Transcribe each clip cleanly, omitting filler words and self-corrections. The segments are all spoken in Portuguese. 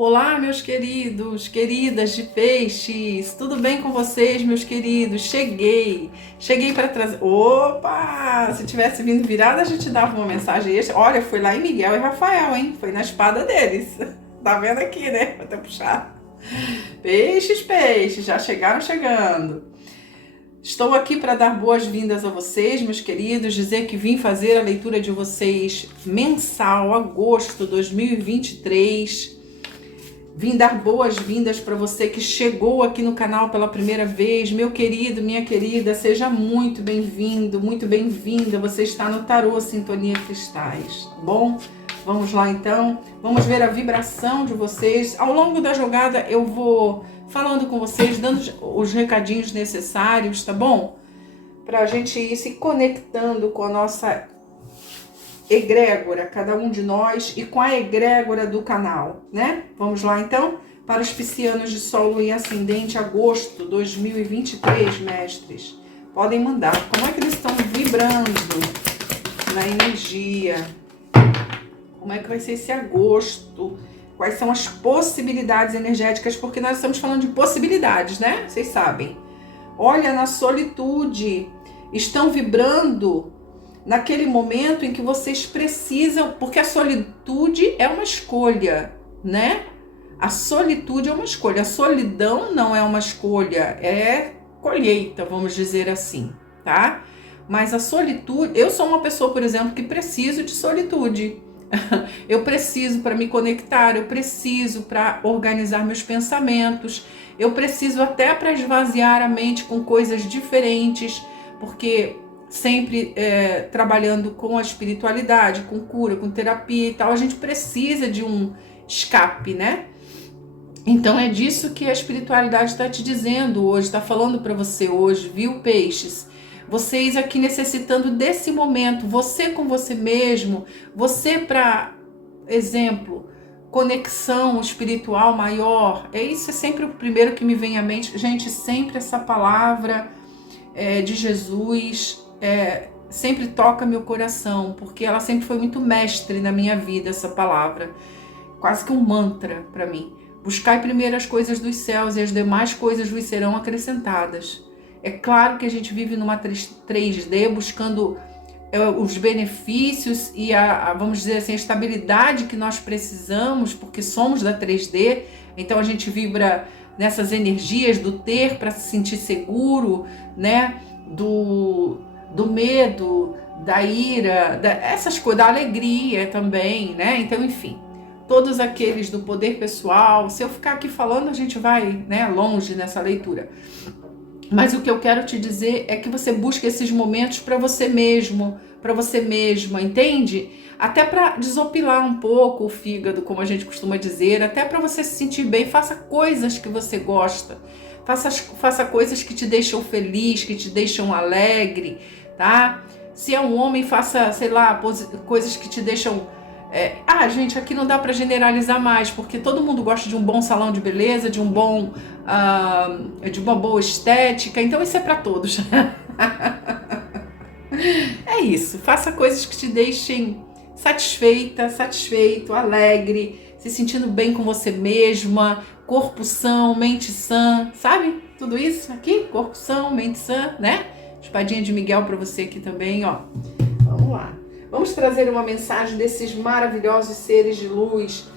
Olá, meus queridos, queridas de peixes, tudo bem com vocês, meus queridos? Cheguei para trazer. Opa! Se tivesse vindo virada, a gente dava uma mensagem extra. Olha, foi lá em Miguel e Rafael, hein? Foi na espada deles. Tá vendo aqui, né? Vou até puxar. Peixes, peixes, já chegaram chegando. Estou aqui para dar boas-vindas a vocês, meus queridos, dizer que vim fazer a leitura de vocês mensal, agosto 2023. Vim dar boas-vindas para você que chegou aqui no canal pela primeira vez. Meu querido, minha querida, seja muito bem-vindo, muito bem-vinda. Você está no Tarô Sintonia Cristais, tá bom? Vamos lá então, vamos ver a vibração de vocês. Ao longo da jogada eu vou falando com vocês, dando os recadinhos necessários, tá bom? Para a gente ir se conectando com a nossa egrégora, cada um de nós, e com a egrégora do canal, né? Vamos lá então? Para os piscianos de Sol, Lua e Ascendente, agosto 2023, mestres. Podem mandar. Como é que eles estão vibrando na energia? Como é que vai ser esse agosto? Quais são as possibilidades energéticas? Porque nós estamos falando de possibilidades, né? Vocês sabem. Olha, na solitude, estão vibrando naquele momento em que vocês precisam, porque a solitude é uma escolha, né? A solitude é uma escolha, a solidão não é uma escolha, é colheita, vamos dizer assim, tá? Mas a solitude, eu sou uma pessoa, por exemplo, que preciso de solitude. Eu preciso para me conectar, eu preciso para organizar meus pensamentos, eu preciso até para esvaziar a mente com coisas diferentes, porque sempre trabalhando com a espiritualidade, com cura, com terapia e tal, a gente precisa de um escape, né? Então é disso que a espiritualidade está te dizendo hoje, está falando para você hoje, viu, peixes? Vocês aqui necessitando desse momento, você com você mesmo, você para exemplo, conexão espiritual maior, isso é sempre o primeiro que me vem à mente, gente, sempre essa palavra de Jesus, sempre toca meu coração, porque ela sempre foi muito mestre na minha vida, essa palavra, quase que um mantra para mim. Buscai primeiro as coisas dos céus e as demais coisas vos serão acrescentadas. É claro que a gente vive numa 3D buscando os benefícios e vamos dizer assim, a estabilidade que nós precisamos, porque somos da 3D, então a gente vibra nessas energias do ter para se sentir seguro, né? Do medo, da ira, essas coisas, da alegria também, né? Então, enfim, todos aqueles do poder pessoal, se eu ficar aqui falando, a gente vai, né, longe nessa leitura. Mas o que eu quero te dizer é que você busque esses momentos para você mesmo, para você mesma, entende? Até para desopilar um pouco o fígado, como a gente costuma dizer, até para você se sentir bem, faça coisas que você gosta. Faça coisas que te deixam feliz, que te deixam alegre, tá? Se é um homem, faça, sei lá, coisas que te deixam... gente, aqui não dá para generalizar mais, porque todo mundo gosta de um bom salão de beleza, de de uma boa estética, então isso é para todos. É isso, faça coisas que te deixem satisfeito, alegre, se sentindo bem com você mesma, corpo são, mente sã, sabe? Tudo isso aqui, corpo são, mente sã, né? Espadinha de Miguel para você aqui também, ó. Vamos lá. Vamos trazer uma mensagem desses maravilhosos seres de luz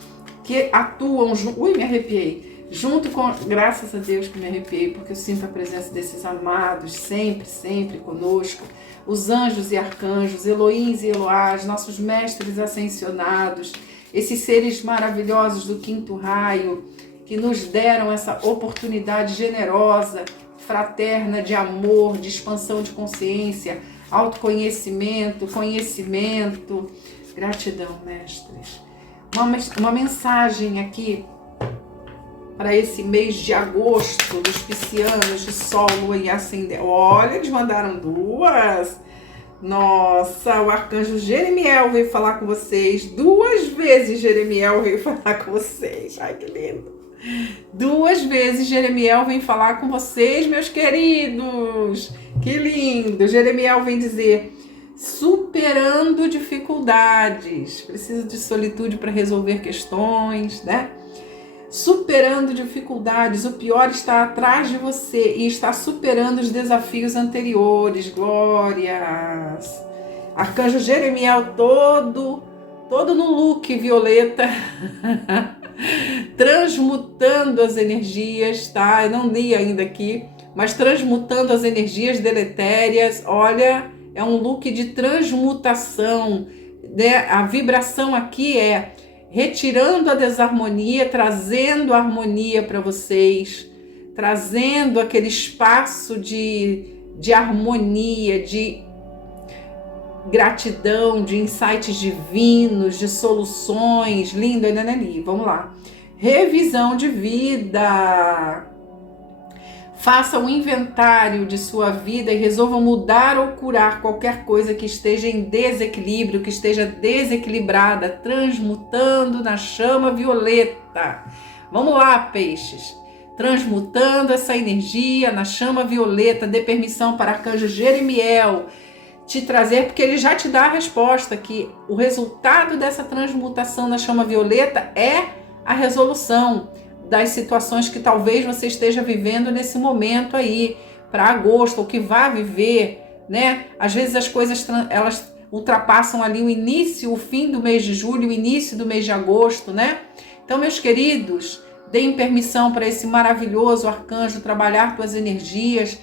que atuam junto. Ui, me arrepiei. Junto com. Graças a Deus que me arrepiei, porque eu sinto a presença desses amados sempre conosco. Os anjos e arcanjos, Elohims e Eloás, nossos mestres ascensionados, esses seres maravilhosos do quinto raio, que nos deram essa oportunidade generosa, fraterna, de amor, de expansão de consciência, autoconhecimento, conhecimento. Gratidão, mestres. Uma mensagem aqui para esse mês de agosto dos piscianos de Sol, Lua e Ascendente. Olha, eles mandaram duas. Nossa, o arcanjo Jeremiel veio falar com vocês. 2 vezes Jeremiel veio falar com vocês. Ai, que lindo. 2 vezes Jeremiel vem falar com vocês, meus queridos. Que lindo. Jeremiel vem dizer: superando dificuldades. Preciso de solitude para resolver questões, né? superando dificuldades. O pior está atrás de você e está superando os desafios anteriores. Glórias! Arcanjo Jeremiel todo no look violeta, transmutando as energias, tá? Eu não li ainda aqui, mas transmutando as energias deletérias. Olha, é um look de transmutação, né? A vibração aqui é retirando a desarmonia, trazendo a harmonia para vocês, trazendo aquele espaço de harmonia, de gratidão, de insights divinos, de soluções. Lindo, ainda não li. Vamos lá. Revisão de vida. Faça um inventário de sua vida e resolva mudar ou curar qualquer coisa que esteja em desequilíbrio, que esteja desequilibrada, transmutando na chama violeta. Vamos lá, peixes. Transmutando essa energia na chama violeta. Dê permissão para Arcanjo Jeremiel te trazer, porque ele já te dá a resposta, que o resultado dessa transmutação na chama violeta é a resolução das situações que talvez você esteja vivendo nesse momento aí, para agosto, ou que vá viver, né? Às vezes as coisas, elas ultrapassam ali o início, o fim do mês de julho, o início do mês de agosto, né? Então, meus queridos, deem permissão para esse maravilhoso arcanjo trabalhar tuas energias,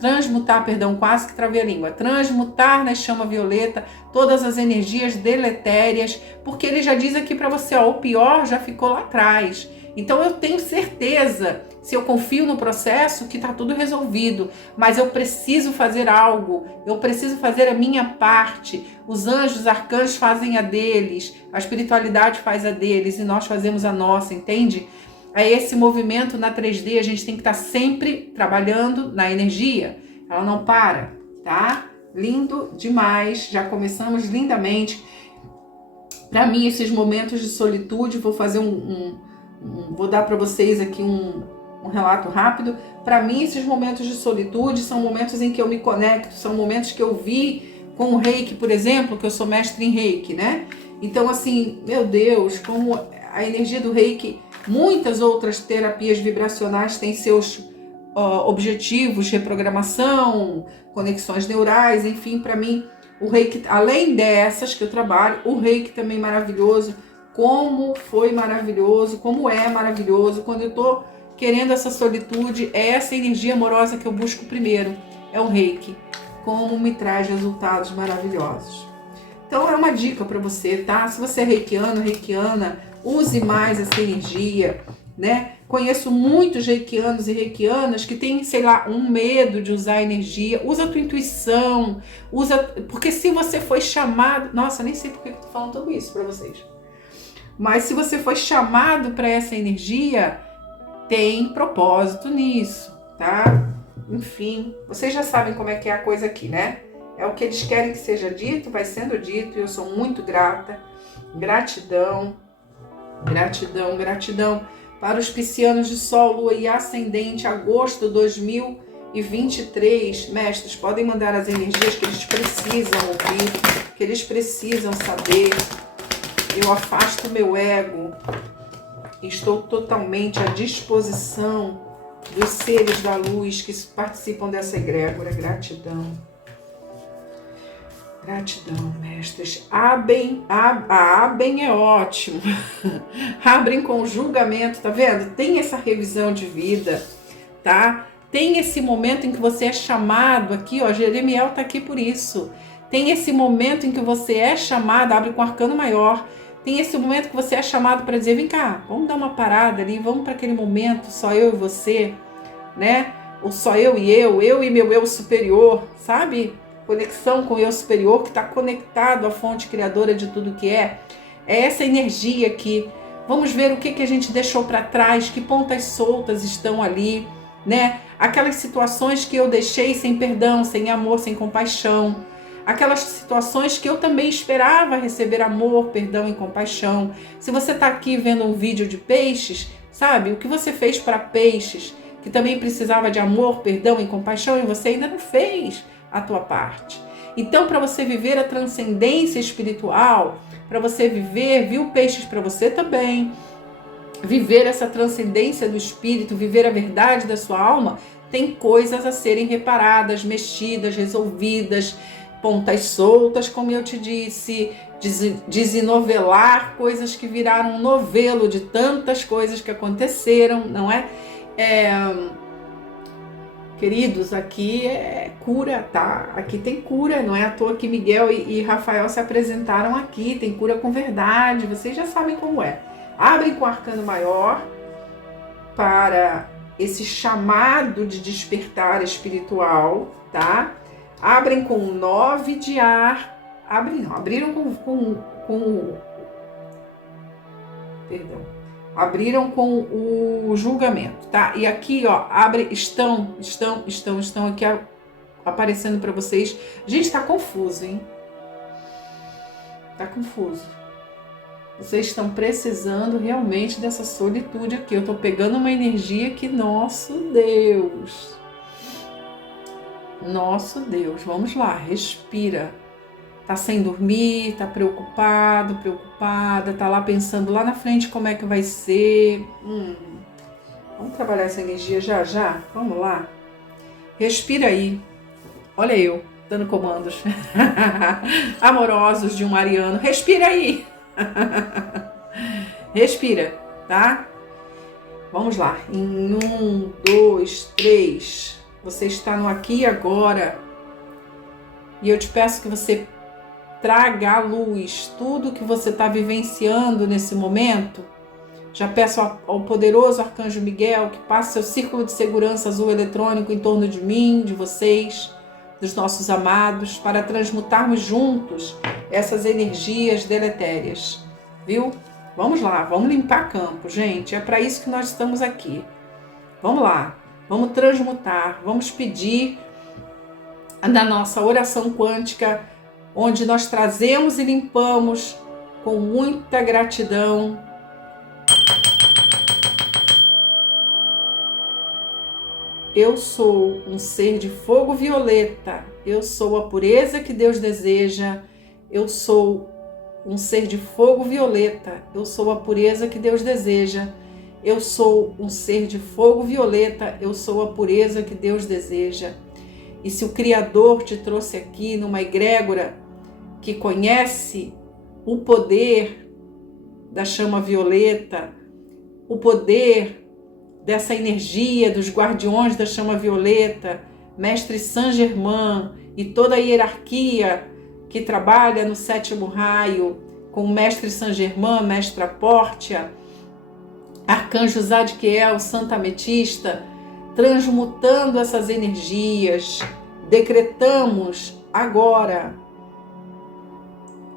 transmutar, quase que travei a língua, transmutar na chama violeta todas as energias deletérias, porque ele já diz aqui para você, ó, o pior já ficou lá atrás. Então eu tenho certeza, se eu confio no processo, que está tudo resolvido, mas eu preciso fazer algo, eu preciso fazer a minha parte. Os anjos, os arcanjos fazem a deles, a espiritualidade faz a deles e nós fazemos a nossa, entende? É esse movimento na 3D, a gente tem que estar sempre trabalhando na energia, ela não para, tá? Lindo demais, já começamos lindamente. Para mim, esses momentos de solitude, vou fazer vou dar para vocês aqui um relato rápido. Para mim, esses momentos de solitude são momentos em que eu me conecto, são momentos que eu vi com o Reiki, por exemplo, que eu sou mestre em Reiki, né? Então, assim, meu Deus, como a energia do Reiki, muitas outras terapias vibracionais têm seus objetivos, reprogramação, conexões neurais, enfim, para mim, o Reiki, além dessas que eu trabalho, o Reiki também é maravilhoso. Como foi maravilhoso, como é maravilhoso, quando eu estou querendo essa solitude, é essa energia amorosa que eu busco primeiro, é o Reiki, como me traz resultados maravilhosos. Então é uma dica para você, tá? Se você é reikiano, reikiana, use mais essa energia, né? Conheço muitos reikianos e reikianas que têm, sei lá, um medo de usar a energia. Usa a tua intuição, porque se você foi chamado, nossa, nem sei por que eu tô falando tudo isso para vocês. Mas se você foi chamado para essa energia, tem propósito nisso, tá? Enfim, vocês já sabem como é que é a coisa aqui, né? É o que eles querem que seja dito, vai sendo dito, e eu sou muito grata. Gratidão, gratidão, gratidão para os piscianos de Sol, Lua e Ascendente, agosto de 2023. Mestres, podem mandar as energias que eles precisam ouvir, que eles precisam saber. Eu afasto meu ego, estou totalmente à disposição dos seres da luz que participam dessa egrégora. Gratidão. Gratidão, mestres. Abrem é ótimo. Abrem com julgamento, tá vendo? Tem essa revisão de vida, tá? Tem esse momento em que você é chamado aqui, ó, Jeremiel tá aqui por isso. Tem esse momento em que você é chamado, abre com arcano maior. Tem esse momento que você é chamado para dizer, vem cá, vamos dar uma parada ali, vamos para aquele momento, só eu e você, né? Ou só eu e meu eu superior, sabe? Conexão com o eu superior que está conectado à fonte criadora de tudo que é. É essa energia aqui. Vamos ver o que a gente deixou para trás, que pontas soltas estão ali, né? Aquelas situações que eu deixei sem perdão, sem amor, sem compaixão. Aquelas situações que eu também esperava receber amor, perdão e compaixão. Se você está aqui vendo um vídeo de peixes, sabe? O que você fez para peixes, que também precisava de amor, perdão e compaixão, e você ainda não fez a tua parte. Então, para você viver a transcendência espiritual, para você viver, viu, peixes, para você também, viver essa transcendência do espírito, viver a verdade da sua alma, tem coisas a serem reparadas, mexidas, resolvidas, pontas soltas, como eu te disse, desenovelar coisas que viraram um novelo de tantas coisas que aconteceram, não é? Queridos, aqui é cura, tá? Aqui tem cura, não é à toa que Miguel e Rafael se apresentaram aqui, tem cura com verdade, vocês já sabem como é. Abrem com o arcano maior para esse chamado de despertar espiritual, tá? Abrem com o 9 de ar, abriram abriram com o julgamento, tá? E aqui, ó, estão aqui aparecendo para vocês. Gente, tá confuso, hein? Tá confuso. Vocês estão precisando realmente dessa solitude aqui. Eu tô pegando uma energia que, nosso Deus, vamos lá, respira. Tá sem dormir, tá preocupado, preocupada, tá lá pensando lá na frente como é que vai ser. Vamos trabalhar essa energia já? Vamos lá? Respira aí. Olha eu, dando comandos amorosos de um ariano. Respira aí. Respira, tá? Vamos lá. Em 1, 2, 3. Você está no aqui e agora. E eu te peço que você traga à luz tudo que você está vivenciando nesse momento. Já peço ao poderoso Arcanjo Miguel que passe seu círculo de segurança azul eletrônico em torno de mim, de vocês, dos nossos amados, para transmutarmos juntos essas energias deletérias. Viu? Vamos lá, vamos limpar campo, gente. É para isso que nós estamos aqui. Vamos lá, vamos transmutar, vamos pedir da nossa oração quântica, onde nós trazemos e limpamos com muita gratidão. Eu sou um ser de fogo violeta, eu sou a pureza que Deus deseja, eu sou um ser de fogo violeta, eu sou a pureza que Deus deseja, eu sou um ser de fogo violeta, eu sou a pureza que Deus deseja. E se o Criador te trouxe aqui numa egrégora que conhece o poder da chama violeta, o poder dessa energia dos guardiões da chama violeta, Mestre Saint Germain e toda a hierarquia que trabalha no 7º raio, com o Mestre Saint Germain, Mestra Pórtia, Arcanjo Zadkiel, Santa Ametista, transmutando essas energias, decretamos agora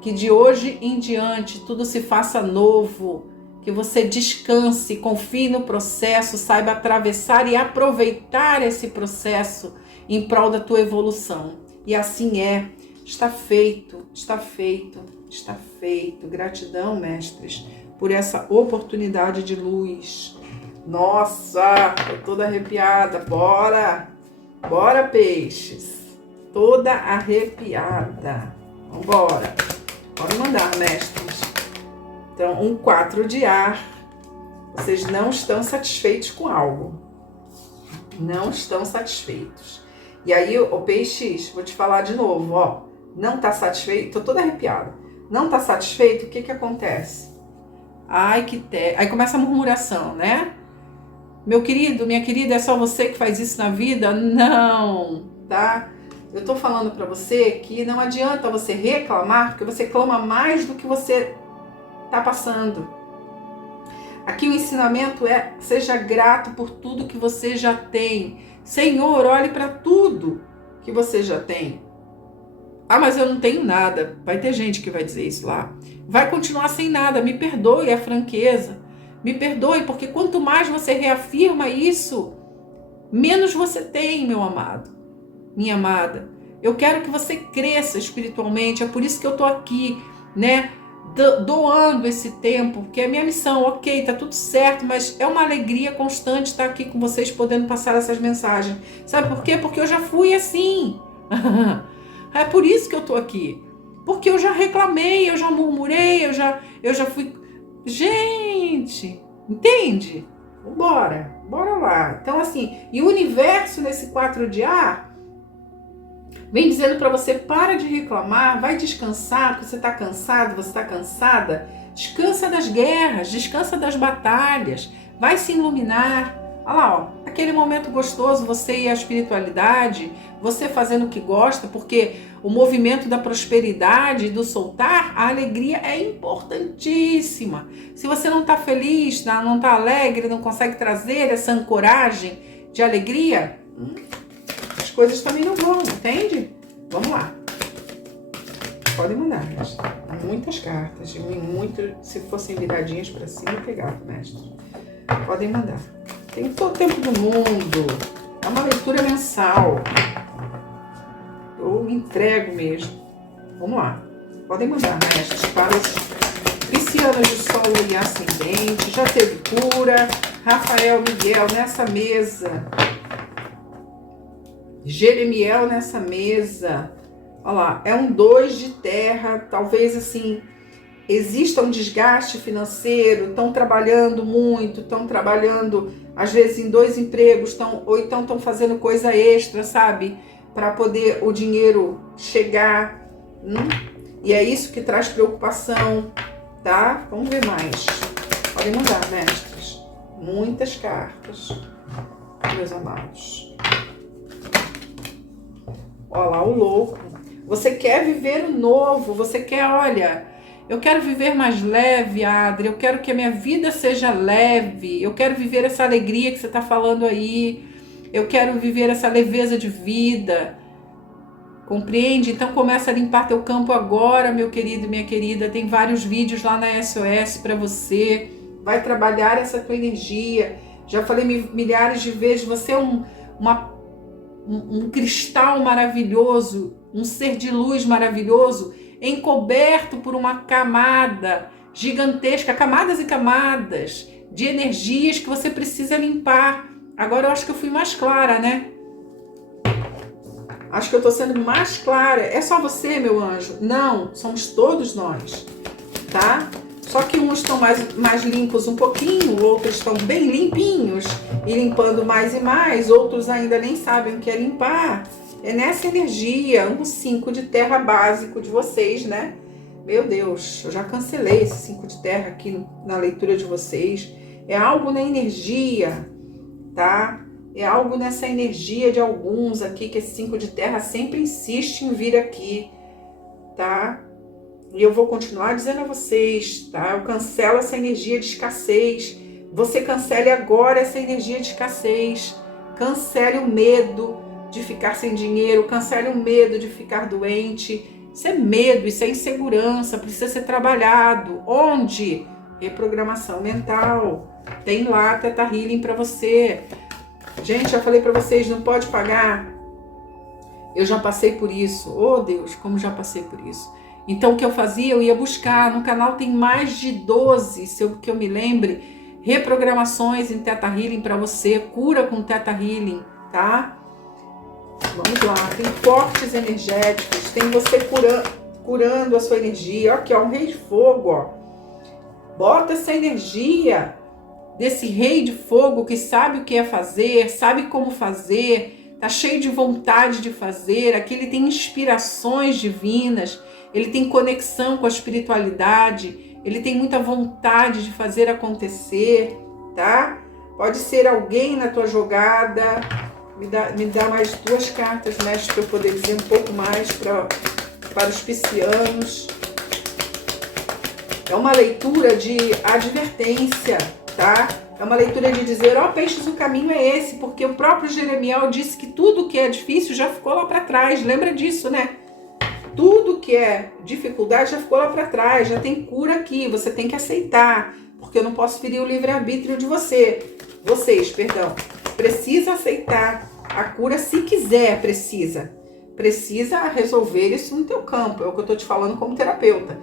que de hoje em diante tudo se faça novo, que você descanse, confie no processo, saiba atravessar e aproveitar esse processo em prol da tua evolução. E assim é, está feito, está feito, está feito. Gratidão, mestres, por essa oportunidade de luz. Nossa, tô toda arrepiada, bora, bora peixes, toda arrepiada, vambora. Pode mandar, mestres. Então, um 4 de ar. Vocês não estão satisfeitos com algo. Não estão satisfeitos. E aí, o peixes, vou te falar de novo, ó. Não tá satisfeito? Tô toda arrepiada. Não tá satisfeito? O que que acontece? Aí começa a murmuração, né? Meu querido, minha querida, é só você que faz isso na vida? Não, tá? Eu tô falando para você que não adianta você reclamar, porque você clama mais do que você tá passando. Aqui o ensinamento é: seja grato por tudo que você já tem. Senhor, olhe para tudo que você já tem. Ah, mas eu não tenho nada. Vai ter gente que vai dizer isso lá. Vai continuar sem nada. Me perdoe a franqueza. Me perdoe, porque quanto mais você reafirma isso, menos você tem, meu amado, minha amada. Eu quero que você cresça espiritualmente. É por isso que eu tô aqui, né? Doando esse tempo, porque é minha missão. Ok, tá tudo certo, mas é uma alegria constante estar aqui com vocês, podendo passar essas mensagens. Sabe por quê? Porque eu já fui assim. É por isso que eu tô aqui. Porque eu já reclamei, eu já murmurei, eu já fui... Gente, Entende? Bora lá. Então assim, e o universo nesse 4 de ar vem dizendo para você, para de reclamar, vai descansar, porque você está cansado, você está cansada. Descansa das guerras, descansa das batalhas, vai se iluminar. Olha lá, ó, aquele momento gostoso, você e a espiritualidade, você fazendo o que gosta, porque o movimento da prosperidade, do soltar, a alegria é importantíssima. Se você não está feliz, não está alegre, não consegue trazer essa ancoragem de alegria, as coisas também não vão, entende? Vamos lá. Podem mandar, mestre. Muitas cartas, se fossem viradinhas para cima, eu pegava, mestre. Podem mandar. Tem todo o tempo do mundo. É uma leitura mensal. Eu entrego mesmo. Vamos lá. Podem mandar, mestres, para os piscianos de sol e ascendente. Já teve cura. Rafael Miguel nessa mesa. Jeremiel nessa mesa. Olha lá, é um 2 de terra, talvez assim, exista um desgaste financeiro, estão trabalhando muito, estão trabalhando às vezes em 2 empregos, ou então estão fazendo coisa extra, sabe? Para poder o dinheiro chegar. E é isso que traz preocupação, tá? Vamos ver mais. Podem mandar, mestres. Muitas cartas, meus amados. Olha lá, o louco. Você quer viver o novo, você quer, olha, eu quero viver mais leve, Adri, eu quero que a minha vida seja leve, eu quero viver essa alegria que você está falando aí, eu quero viver essa leveza de vida, compreende? Então começa a limpar teu campo agora, meu querido e minha querida, tem vários vídeos lá na SOS para você, vai trabalhar essa tua energia, já falei milhares de vezes, você é um cristal maravilhoso, um ser de luz maravilhoso, encoberto por uma camada gigantesca, camadas e camadas de energias que você precisa limpar. Agora eu acho que eu fui mais clara, né? Acho que eu tô sendo mais clara. É só você, meu anjo? Não, somos todos nós, tá? Só que uns estão mais limpos um pouquinho, outros estão bem limpinhos e limpando mais e mais, outros ainda nem sabem o que é limpar. É nessa energia, um 5 de terra básico de vocês, né? Meu Deus, eu já cancelei esse 5 de terra aqui na leitura de vocês. É algo na energia, tá? É algo nessa energia de alguns aqui, que esse 5 de terra sempre insiste em vir aqui, tá? E eu vou continuar dizendo a vocês, tá? Eu cancelo essa energia de escassez. Você cancele agora essa energia de escassez. Cancele o medo de ficar sem dinheiro. Cancele o medo de ficar doente. Isso é medo, isso é insegurança. Precisa ser trabalhado. Onde? Reprogramação mental. Tem lá Theta Healing para você. Gente, já falei para vocês, não pode pagar. Eu já passei por isso. Oh, Deus, como já passei por isso. Então, o que eu fazia? Eu ia buscar. No canal tem mais de 12, que eu me lembre, reprogramações em Theta Healing para você, cura com Theta Healing, tá? Vamos lá. Tem cortes energéticos, tem você curando a sua energia. Aqui, ó, um rei de fogo, ó. Bota essa energia desse rei de fogo que sabe o que é fazer, sabe como fazer, tá cheio de vontade de fazer. Aqui ele tem inspirações divinas. Ele tem conexão com a espiritualidade, ele tem muita vontade de fazer acontecer, tá? Pode ser alguém na tua jogada. Me dá mais 2 cartas, mestre, para eu poder dizer um pouco mais para os piscianos. É uma leitura de advertência, tá? É uma leitura de dizer, ó, peixes, o caminho é esse, porque o próprio Jeremiel disse que tudo que é difícil já ficou lá para trás, lembra disso, né? Tudo que é dificuldade já ficou lá para trás, já tem cura aqui, você tem que aceitar, porque eu não posso ferir o livre-arbítrio de vocês, precisa aceitar a cura se quiser, precisa resolver isso no teu campo, é o que eu estou te falando como terapeuta.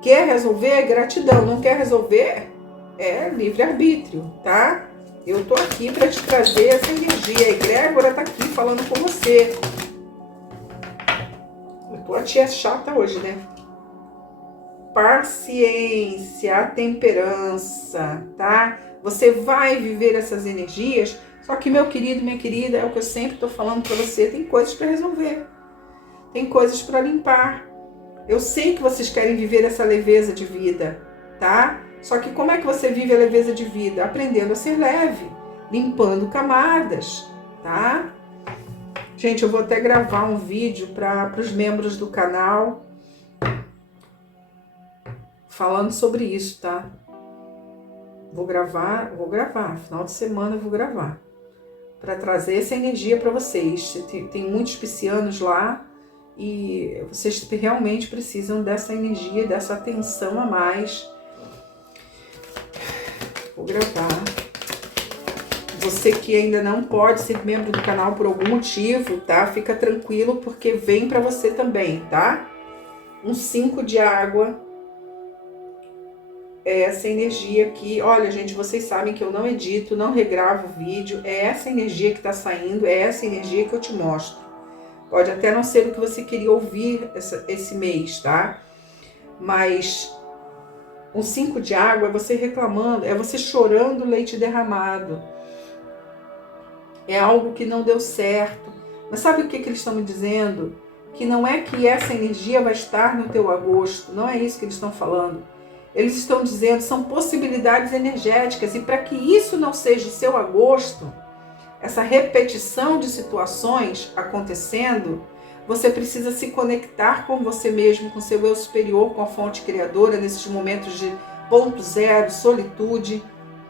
Quer resolver é gratidão, não quer resolver é livre-arbítrio, tá? Eu tô aqui para te trazer essa energia, a egrégora tá aqui falando com você. Tua tia é chata hoje, né? paciência, a temperança, tá? Você vai viver essas energias, só que, meu querido, minha querida, é o que eu sempre estou falando para você, tem coisas para resolver, tem coisas para limpar. Eu sei que vocês querem viver essa leveza de vida, tá? Só que como é que você vive a leveza de vida? Aprendendo a ser leve, limpando camadas, tá? Gente, eu vou até gravar um vídeo para os membros do canal falando sobre isso, tá? Vou gravar, final de semana eu vou gravar, para trazer essa energia para vocês. Tem muitos piscianos lá e vocês realmente precisam dessa energia, dessa atenção a mais. Vou gravar. Você que ainda não pode ser membro do canal por algum motivo, tá? Fica tranquilo, porque vem para você também, tá? Um 5 de água. É essa energia aqui. Olha, gente, vocês sabem que eu não edito, não regravo o vídeo. É essa energia que tá saindo, é essa energia que eu te mostro. Pode até não ser o que você queria ouvir esse mês, tá? Mas um 5 de água é você reclamando, é você chorando leite derramado. É algo que não deu certo. Mas sabe o que eles estão me dizendo? Que não é que essa energia vai estar no teu agosto. Não é isso que eles estão falando. Eles estão dizendo, são possibilidades energéticas. E para que isso não seja o seu agosto, essa repetição de situações acontecendo, você precisa se conectar com você mesmo, com seu eu superior, com a fonte criadora, nesses momentos de ponto zero, solitude,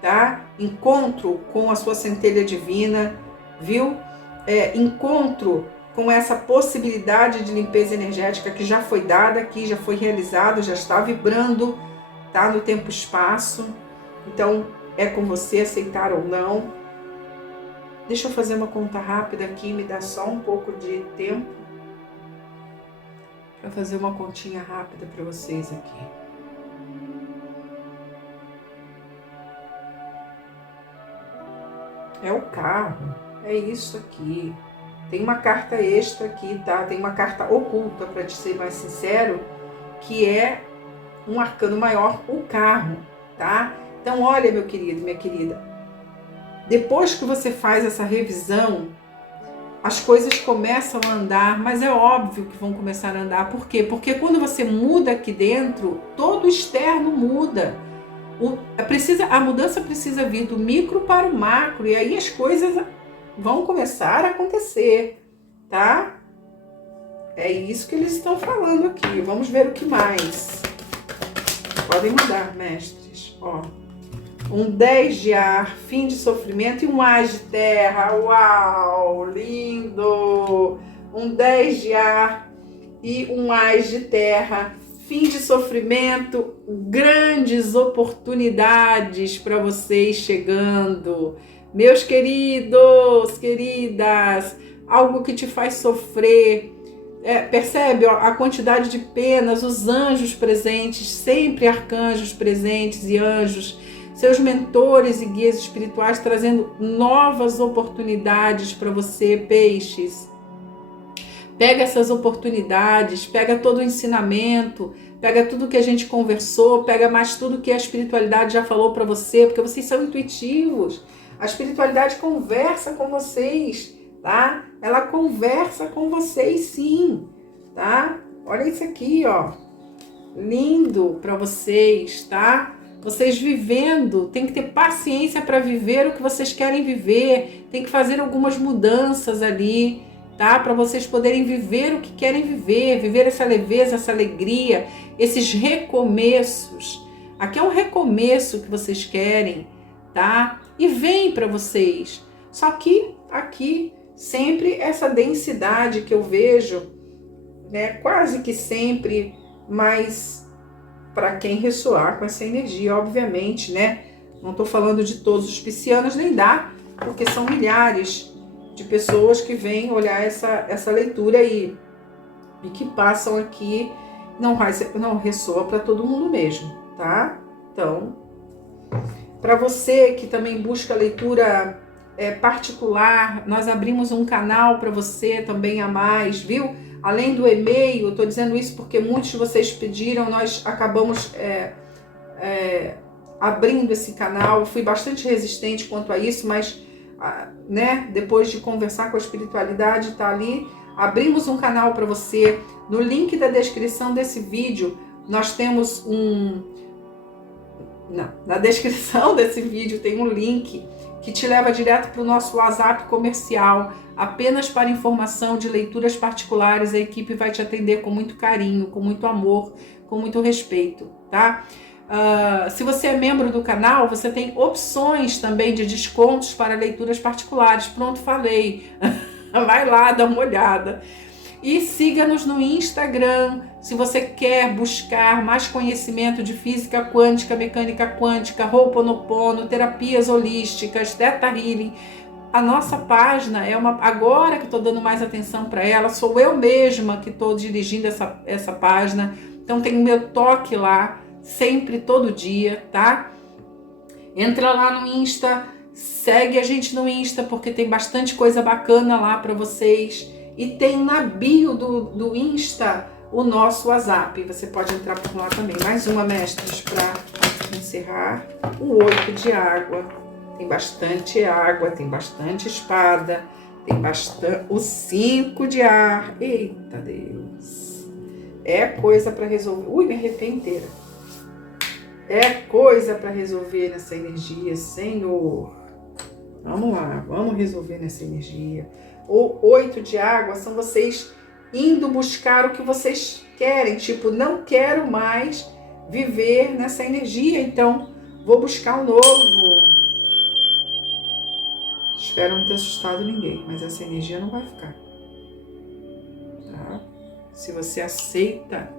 tá? Encontro com a sua centelha divina, viu? Encontro com essa possibilidade de limpeza energética que já foi dada aqui, já foi realizada, já está vibrando, tá? No tempo e espaço. Então, é com você aceitar ou não. Deixa eu fazer uma conta rápida aqui, me dá só um pouco de tempo para fazer uma continha rápida para vocês aqui. É o carro, é isso aqui. Tem uma carta extra aqui, tá? Tem uma carta oculta, para te ser mais sincero, que é um arcano maior, o carro, tá? Então, olha, meu querido, minha querida, depois que você faz essa revisão, as coisas começam a andar, mas é óbvio que vão começar a andar. Por quê? Porque quando você muda aqui dentro, todo o externo muda. A mudança precisa vir do micro para o macro, e aí as coisas vão começar a acontecer, tá? É isso que eles estão falando aqui. Vamos ver o que mais. Podem mudar, mestres. Ó, um 10 de ar, fim de sofrimento, e um as de terra. Uau, lindo! Um 10 de ar e um as de terra. Fim de sofrimento, grandes oportunidades para vocês chegando. Meus queridos, queridas, algo que te faz sofrer. Percebe a quantidade de penas, os anjos presentes, sempre arcanjos presentes e anjos, seus mentores e guias espirituais trazendo novas oportunidades para você, peixes. Pega essas oportunidades, pega todo o ensinamento, pega tudo que a gente conversou, pega mais tudo que a espiritualidade já falou para você, porque vocês são intuitivos. A espiritualidade conversa com vocês, tá? Ela conversa com vocês, sim, tá? Olha isso aqui, ó. Lindo para vocês, tá? Vocês vivendo, tem que ter paciência para viver o que vocês querem viver, tem que fazer algumas mudanças ali, tá? Para vocês poderem viver o que querem viver, viver essa leveza, essa alegria, esses recomeços. Aqui é um recomeço que vocês querem, tá? E vem para vocês. Só que aqui sempre essa densidade que eu vejo, né? Quase que sempre, mas para quem ressoar com essa energia, obviamente, né? Não estou falando de todos os piscianos, nem dá, porque são milhares de pessoas que vêm olhar essa leitura aí e que passam aqui, não ressoa para todo mundo mesmo, tá? Então, para você que também busca leitura particular, nós abrimos um canal para você também a mais, viu? além do e-mail, estou dizendo isso porque muitos de vocês pediram, nós acabamos abrindo esse canal. Eu fui bastante resistente quanto a isso, mas né, depois de conversar com a espiritualidade, tá ali, abrimos um canal para você. No link da descrição desse vídeo, nós temos na descrição desse vídeo tem um link que te leva direto para o nosso WhatsApp comercial, apenas para informação de leituras particulares. A equipe vai te atender com muito carinho, com muito amor, com muito respeito, tá? Se você é membro do canal, você tem opções também de descontos para leituras particulares. Pronto, falei. Vai lá, dá uma olhada. E siga-nos no Instagram, se você quer buscar mais conhecimento de física quântica, mecânica quântica, Ho'oponopono, terapias holísticas, Theta Healing. A nossa página agora que estou dando mais atenção para ela, sou eu mesma que estou dirigindo essa página. Então tem o meu toque lá, sempre, todo dia, tá? Entra lá no Insta, segue a gente no Insta, porque tem bastante coisa bacana lá para vocês. E tem na bio do Insta o nosso WhatsApp. Você pode entrar por lá também. Mais uma, mestres, para encerrar. O 8 de água. Tem bastante água, tem bastante espada, tem bastante. O 5 de ar. Eita Deus. É coisa para resolver. Ui, me arrepiei inteira. É coisa para resolver nessa energia, Senhor. Vamos lá, vamos resolver nessa energia. O 8 de água são vocês indo buscar o que vocês querem. Tipo, não quero mais viver nessa energia, então vou buscar um novo. Espero não ter assustado ninguém, mas essa energia não vai ficar. Tá? Se você aceita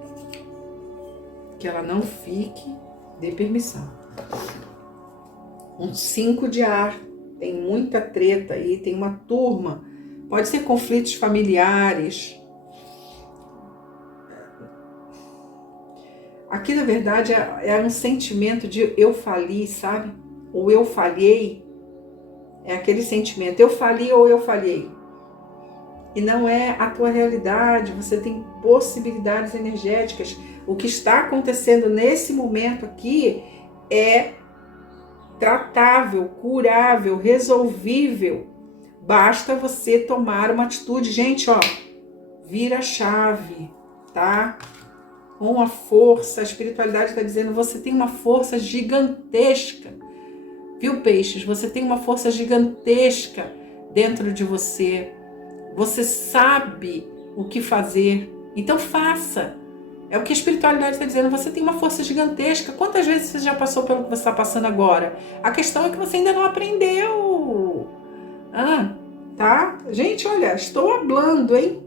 que ela não fique, dê permissão. Um 5 de ar, tem muita treta aí, tem uma turma. Pode ser conflitos familiares. Aqui, na verdade, é um sentimento de eu fali, sabe? Ou eu falhei. É aquele sentimento, eu fali ou eu falhei. E não é a tua realidade, você tem possibilidades energéticas. O que está acontecendo nesse momento aqui é tratável, curável, resolvível. Basta você tomar uma atitude. Gente, ó, vira a chave, tá? Com a força, a espiritualidade está dizendo, você tem uma força gigantesca. Viu, peixes? Você tem uma força gigantesca dentro de você. Você sabe o que fazer. Então faça. É o que a espiritualidade está dizendo. Você tem uma força gigantesca. Quantas vezes você já passou pelo que você está passando agora? A questão é que você ainda não aprendeu. Tá? Gente, olha, estou hablando, hein?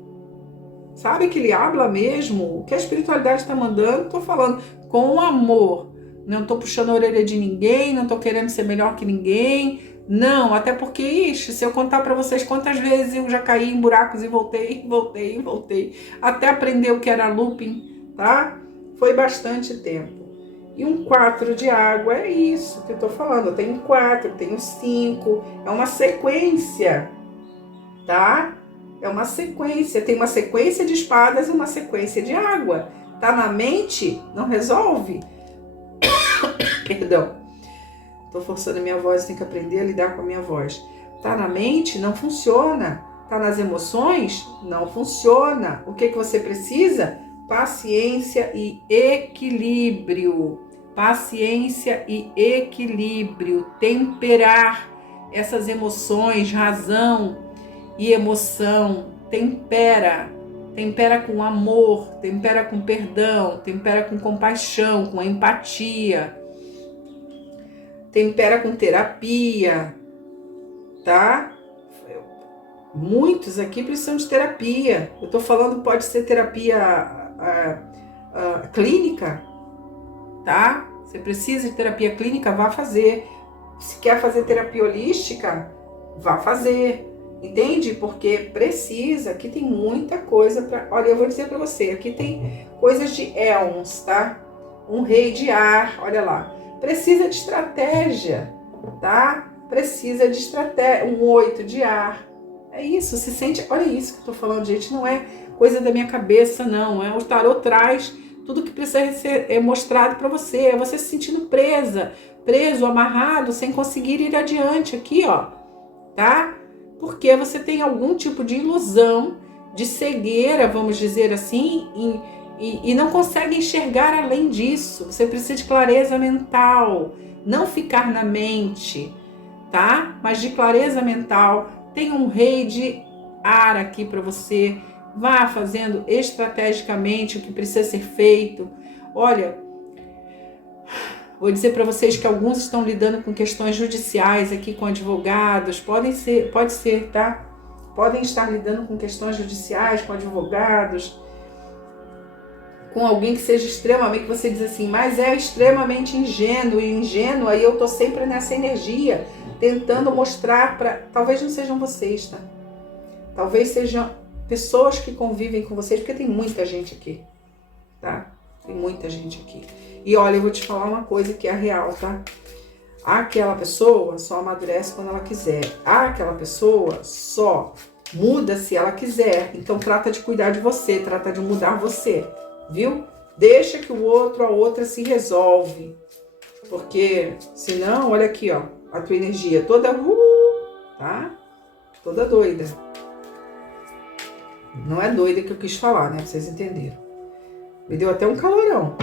Sabe que ele habla mesmo? O que a espiritualidade está mandando, estou falando com amor. Não estou puxando a orelha de ninguém, não estou querendo ser melhor que ninguém. Não, até porque, se eu contar para vocês quantas vezes eu já caí em buracos e voltei, até aprender o que era looping, tá? Foi bastante tempo. E um 4 de água, é isso que eu tô falando. Eu tenho 4, tenho 5, é uma sequência, tá? É uma sequência, tem uma sequência de espadas e uma sequência de água. Tá na mente, não resolve. Perdão. Tô forçando a minha voz, tenho que aprender a lidar com a minha voz. Tá na mente, não funciona. Tá nas emoções, não funciona. O que você precisa? Paciência e equilíbrio. Paciência e equilíbrio. Temperar essas emoções, razão e emoção. Tempera. Tempera com amor, tempera com perdão, tempera com compaixão, com empatia. Tempera com terapia, tá? Muitos aqui precisam de terapia. Eu tô falando, pode ser terapia clínica, tá? Você precisa de terapia clínica, vá fazer. Se quer fazer terapia holística, vá fazer. Entende? Porque precisa. Aqui tem muita coisa para. Olha, eu vou dizer para você, aqui tem coisas de éons, tá? Um rei de ar, olha lá. Precisa de estratégia, tá? Precisa de estratégia. Um 8 de ar, É isso, se sente... Olha isso que eu tô falando, gente. Não é coisa da minha cabeça, não. O tarô traz tudo que precisa ser mostrado para você. É você se sentindo preso, amarrado, sem conseguir ir adiante aqui, ó. Tá? Porque você tem algum tipo de ilusão, de cegueira, vamos dizer assim, e não consegue enxergar além disso. Você precisa de clareza mental, não ficar na mente, tá? Mas de clareza mental. Tem um rei de ar aqui para você. Vá fazendo estrategicamente o que precisa ser feito. Olha, vou dizer para vocês que alguns estão lidando com questões judiciais aqui com advogados. Pode ser, tá? Podem estar lidando com questões judiciais, com advogados, com alguém que seja extremamente, que você diz assim, mas é extremamente ingênuo, aí eu tô sempre nessa energia, tentando mostrar para... Talvez não sejam vocês, tá? Talvez sejam pessoas que convivem com vocês, porque tem muita gente aqui, tá? Tem muita gente aqui. E olha, eu vou te falar uma coisa que é real, tá? Aquela pessoa só amadurece quando ela quiser. Aquela pessoa só muda se ela quiser. Então trata de cuidar de você, trata de mudar você, viu? Deixa que o outro, a outra se resolve. Porque senão, olha aqui, ó, a tua energia toda, tá? Toda doida. Não é doida que eu quis falar, né? Pra vocês entenderam. Me deu até um calorão.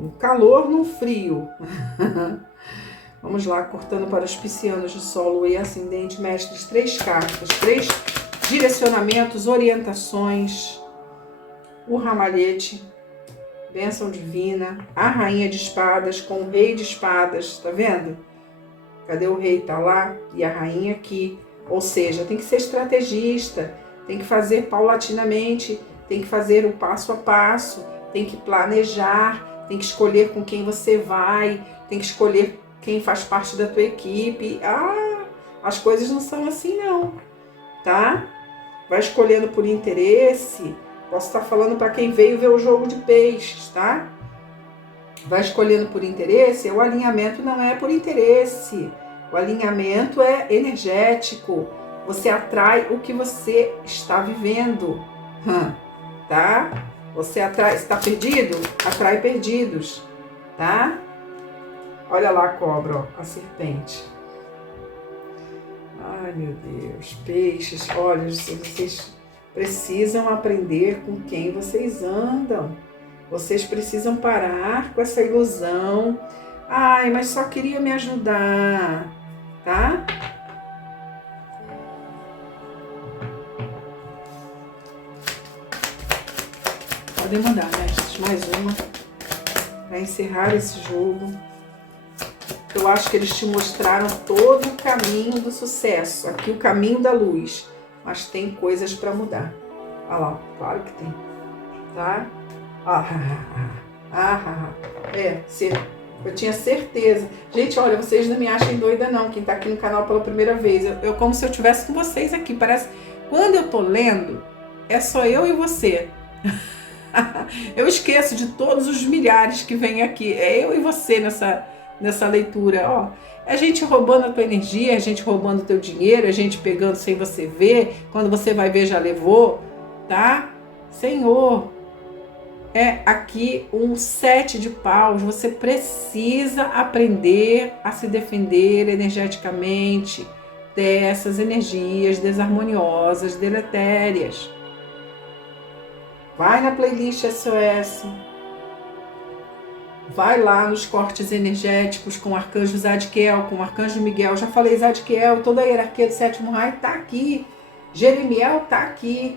Um calor no frio. Vamos lá, cortando para os piscianos de sol, lua e ascendente, mestres, 3 cartas, 3 direcionamentos, orientações. O ramalhete, bênção divina, a rainha de espadas com o rei de espadas, tá vendo? Cadê o rei? Tá lá e a rainha aqui. Ou seja, tem que ser estrategista, tem que fazer paulatinamente, tem que fazer o passo a passo, tem que planejar, tem que escolher com quem você vai, tem que escolher quem faz parte da tua equipe. As coisas não são assim não, tá? Vai escolhendo por interesse. Posso estar falando para quem veio ver o jogo de peixes, tá? Vai escolhendo por interesse. O alinhamento não é por interesse. O alinhamento é energético. Você atrai o que você está vivendo, tá? Você atrai, está perdido? Atrai perdidos, tá? Olha lá a cobra, ó, a serpente. Ai, meu Deus. Peixes, olha, vocês precisam aprender com quem vocês andam. Vocês precisam parar com essa ilusão. Ai, mas só queria me ajudar, tá? Podem mandar, mestres, mais uma para encerrar esse jogo. Eu acho que eles te mostraram todo o caminho do sucesso, aqui o caminho da luz, mas tem coisas para mudar. Olha lá, claro que tem, tá? Eu tinha certeza. Gente, olha, vocês não me achem doida não, quem tá aqui no canal pela primeira vez. Eu como se eu estivesse com vocês aqui, parece... Quando eu tô lendo, é só eu e você. Eu esqueço de todos os milhares que vêm aqui. É eu e você nessa leitura, ó. É a gente roubando a tua energia, é a gente roubando o teu dinheiro, é a gente pegando sem você ver. Quando você vai ver, já levou, tá? Senhor, é aqui um 7 de paus. Você precisa aprender a se defender energeticamente dessas energias desarmoniosas, deletérias. Vai na playlist SOS. Vai lá nos cortes energéticos com o arcanjo Zadkiel, com o arcanjo Miguel. Já falei Zadkiel, toda a hierarquia do 7º raio tá aqui. Jeremiel tá aqui,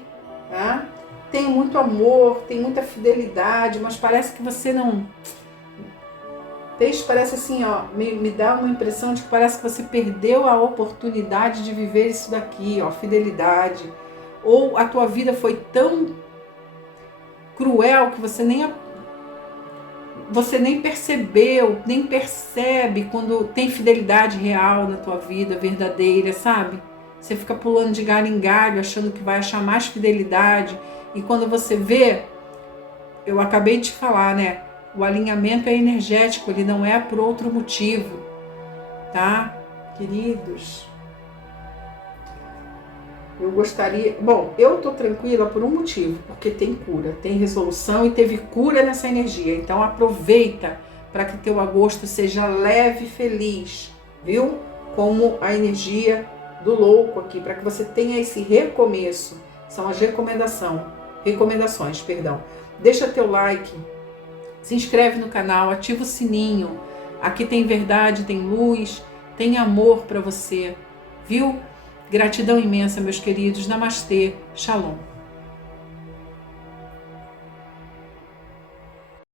tá? Tem muito amor, tem muita fidelidade, mas parece que você não... Peixe parece assim, ó, me dá uma impressão de que parece que você perdeu a oportunidade de viver isso daqui, ó, fidelidade. Ou a tua vida foi tão cruel que você nem percebeu, nem percebe quando tem fidelidade real na tua vida, verdadeira, sabe? Você fica pulando de galho em galho, achando que vai achar mais fidelidade. E quando você vê, eu acabei de falar, né? O alinhamento é energético, ele não é por outro motivo, tá? Queridos, Eu gostaria... Bom, eu tô tranquila por um motivo, porque tem cura, tem resolução e teve cura nessa energia. Então aproveita para que teu agosto seja leve e feliz, viu? Como a energia do louco aqui, para que você tenha esse recomeço. São as recomendações, perdão. Deixa teu like, se inscreve no canal, ativa o sininho. Aqui tem verdade, tem luz, tem amor para você, viu? Gratidão imensa, meus queridos. Namastê, Shalom.